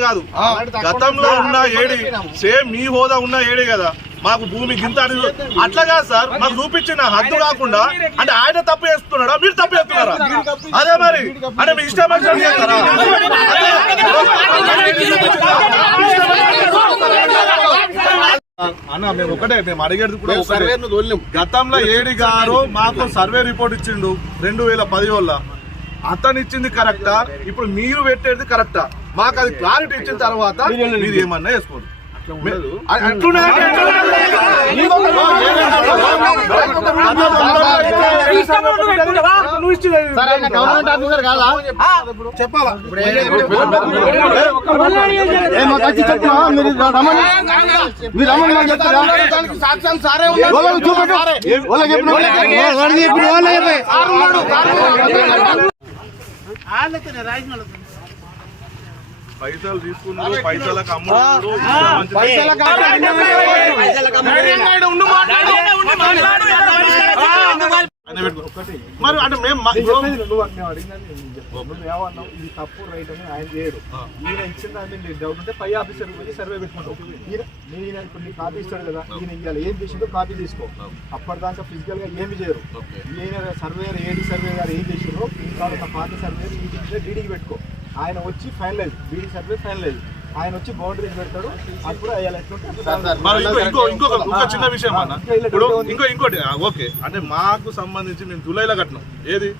అని కాదు, గతంలో ఉన్న ఏడి సేమ్ మీ హోదా ఉన్న ఏడే కదా మాకు భూమి గింత అట్లా కాదు సార్. మాకు చూపించిన హద్దు కాకుండా అంటే ఆయన తప్పు చేస్తున్నాడా మీరు తప్పు చేస్తున్నారా? అదే మరి అంటే మీ ఇష్టం చేస్తారా? అన్న మేము ఒకటే, మేము అడిగేది కూడా గతంలో ఏడి గారు మాకు సర్వే రిపోర్ట్ ఇచ్చిండు 2010 అతను ఇచ్చింది కరెక్టా, ఇప్పుడు మీరు పెట్టేది కరెక్టా? మాకు అది క్లారిటీ ఇచ్చిన తర్వాత మీరు ఏమన్నా వేసుకోండి. గవర్నమెంట్ ఆఫీసర్ కాదా చెప్పాలా? సాక్ష్యం సారే పైసలు తీసుకున్నారు, పైసలకు అమ్ముడు మరి అంటే మేము ఏమన్నాం ఇది తప్పు రైట్ అని ఆయన చేయడు. ఈయన ఇచ్చిన దాన్ని డౌట్ ఉంటే పై ఆఫీసర్ పోయి సర్వే పెట్టుకుంటాం. ఈయన కొన్ని కాపీ ఇస్తాడు కదా, ఈయన ఇవ్వాలి ఏం చేసిందో కాపీ తీసుకో. అప్పటిదాకా ఫిజికల్ గా ఏమి చేయరు. ఈయన సర్వేయర్ ఏడి సర్వే గారు ఏం చేసారో ఇంకా పాత సర్వేయర్ ఈ డీడీకి పెట్టుకో. ఆయన వచ్చి ఫైనలైజ్ బీడీ సర్వే ఫైనలైజ్ ఆయన వచ్చి బౌండరీస్ పెడతాడు. అప్పుడు ఇంకో చిన్న విషయం అన్న, ఇంకోటి ఓకే అంటే మాకు సంబంధించి మేము జూలైలో కట్టినాం ఏది